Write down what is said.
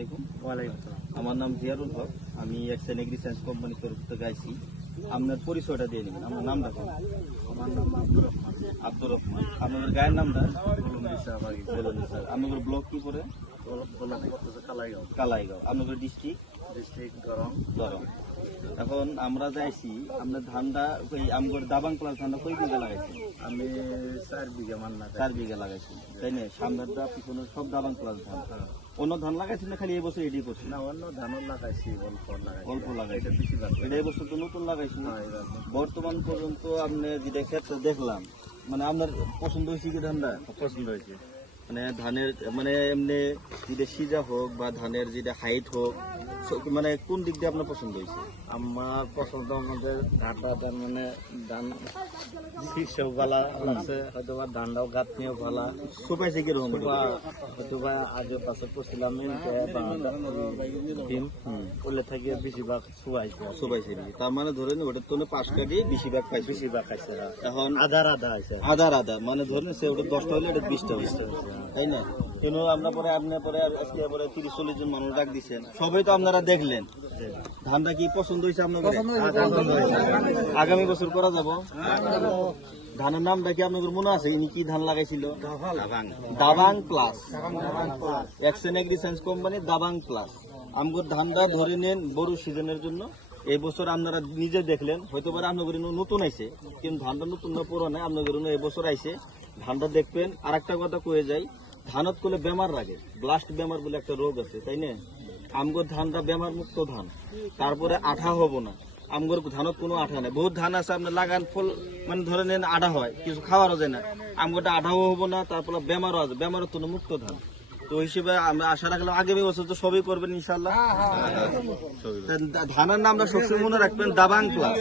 আলাইকুম। ওয়ালাইকুম আসসালাম। আমার নাম জিয়ারুল হক। আমি এক্সেন এগ্রি সায়েন্স কোম্পানির তরফ থেকে আইছি। আপনার পরিচয়টা দিয়ে নেবেন, আপনার নামটা কোন? আমার নাম আব্দুর রহমান। আব্দুর রহমান। আপনাদের গায়ের নামটা? আমাকে বলুন স্যার। আপনাদের ব্লক কি করে? কালাইগাঁও কালাইগাঁও। আপনাদের ডিস্ট্রিক্ট? ডিস্ট্রিক্ট গরম। দরং। এখন আমরা যাইছি, আপনার ধানটা ওই আমগর দাবাং প্লাস ধানটা কই বিঘা লাগাইছেন? আমি 4 বিঘা মান্না 4 বিঘা লাগাইছেন, তাই না? সামনেরটা পিছনের সব দাবাং প্লাস ধান। অন্য ধান লাগাইছেন না খালি এই বছর এডি করছেন? না, অন্য ধানও লাগাইছি, অল্প লাগাইছি। এটা বেশি ভালো। এটা এই বছর তো নতুন লাগাইছি। হ্যাঁ, এবার বর্তমান পর্যন্ত আপনি যেটা ক্ষেত্রে দেখলাম, মানে আপনার পছন্দ হয়েছে কি ধানটা? পছন্দ হয়েছে। মানে ধানের মানে এমনি যেটা সিজা হোক বা ধানের যেটা হাইট হোক, মানে কোন দিক দিয়ে আপনার পছন্দ হয়েছে? আমার পছন্দ আমাদের ধানটা মানে ধান শীর্ষেও ভালো লাগছে, হয়তো বা ধানটাও গাছ নিয়েও ভালো। সোপাইছে কিরকম? হয়তো বা আগে পাশে পড়ছিলাম ডিম ওলে থেকে বেশিরভাগ শুয়াইছে। সোপাইছে নাকি? তার মানে ধরেন ওটার তো 5 কাটি বেশিরভাগ পাইছে। বেশিরভাগ খাইছে। এখন আধা আছে। আধা মানে ধরেন সে ওটা 10টা হলে এটা 20টা হচ্ছে, তাই না? কেন আমরা পরে আপনার পরে আজকে পরে 30-40 জন মানুষ ডাক দিচ্ছেন, সবাই তো আপনারা দেখলেন। ধানটা কি পছন্দ হয়েছে আপনার? আগামী বছর করা যাব। ধানের নামটা কি আপনাদের মনে আছে? ইনি কি ধান লাগাইছিল? দাবাং প্লাস। এক্সেন agri science company Dabang plus. আমগর ধানটা ধরে নেন বড় সিজনের জন্য। এই বছর আপনারা নিজে দেখলেন, হয়তো পারে আপনাদের নতুন আইছে, কিন্তু ধানটা নতুন না পুরো নাই, আপনাদের এই বছর আইছে। ধানটা দেখবেন। আর একটা কথা কয়ে যাই, ধানত করলে বেমার লাগে, ব্লাস্ট বেমার বলে একটা রোগ আছে, তাই না? আমগর ধানটা বেমার মুক্ত ধান, তারপরে আঠা হবো না। আমগর ধানত কোনো আঠা নেই। বহুত ধান আছে আপনি লাগান ফল মানে ধরে নেন আঠা হয়, কিছু খাওয়ারও যায় না। আমগরটা আঠাও হবো না, তারপরে বেমারও আছে, বেমারের তো মুক্ত ধান। তো হিসেবে আমরা আশা রাখলাম আগামী বছর তো সবই করবেন ইনশাল্লাহ। ধানের নামটা সবসময় মনে রাখবেন, দাবাং প্লাস।